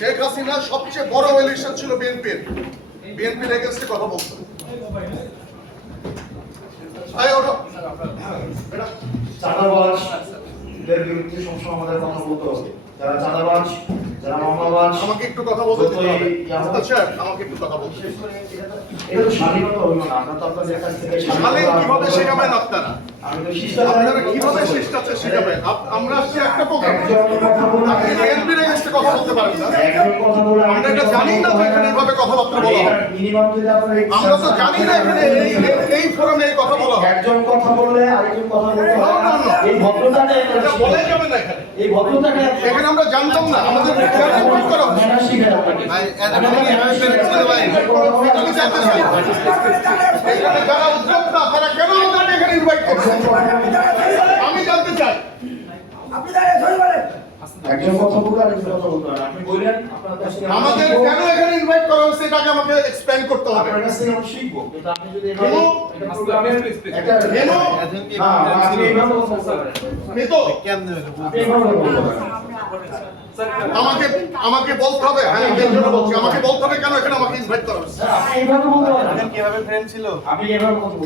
শেখ হাসিনার সবচেয়ে বড় ইলেকশন ছিল বিএনপির বিএনপির এগেনস্টে কথা বলতো চাঁদাবাজদের বিরুদ্ধে সবসময় আমাদের কথা বলতে হবে। যারা চাঁদাবাজ যারা মামলাবাজ আমাকে একটু কথা বলতে আচ্ছা, স্যার আমাকে একটু কথা বলতে এটা তো স্বাধীনতা হইল না আমরা তো আপনাদের কাছ থেকে শালীন কীভাবে শেখাবেন আপনারা? আমি তো শিষ্টাচার আপনারা কীভাবে শিষ্টাচার শেখাবেন? আমরা আসছি একটা প্রোগ্রাম একজন কথা বলে আপনি বিএনপির এগেনস্টে কথা বলতে পারেন না। একজন কথা বলে আমরা এটা জানি না যে এখানে এইভাবে কথাবার্তা বলা হয়। মিনিমাম যদি আপনার আমরা তো জানি না এখানে এই এই- এই ফোরামে এই কথা বলা হয়। একজন কথা বললে আরেকজন কথা বলতে না, না, না। এই ভদ্রতাটা এটা বলে যাবে না এখানে এই ভদ্রতাটা এখানে আমরা জানতাম না আমাদের করা। আমি জানতে চাই। এখানে যারা উদ্যোক্তা তারা কেন আমাদেরকে এখানে ইনভাইট করছে? আমি জানতে চাই। একজন কথা বললে আরেকজন কথা বলতে আপনি বললেন আপনার কাছ আমাদের কেন এখানে ইনভাইট এটাকে আমাকে এক্সপ্লেইন করতে হবে। আপনার কাছ থেকে আমরা শিখব। কিন্তু আপনি যদি এভাবে একটা কেন? আপনি আমাকে আমাকে বলতে হবে। হ্যাঁ আমি এর জন্য বলছি। আমাকে বলতে হবে কেন? এখানে আমাকে ইনভাইট করা হয়েছে আপনি এইভাবে বলতে পারেন। কীভাবে ফ্রেন্ড ছিল? এইভাবে বলতে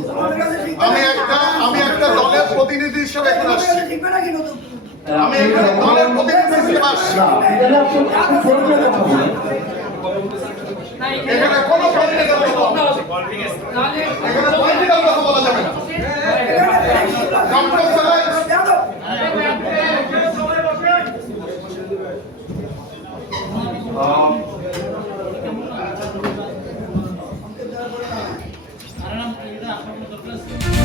আমি একটা আমি একটা দলের প্রতিনিধি হিসেবে এখানে আসছি। আমি এখানে দলের প্রতিনিধি হিসেবে আসছি। এখানে কোনো পলিটিক্যাল এখানে পলিটিক্যাল কথা বলা যাবে না Um, I don't know.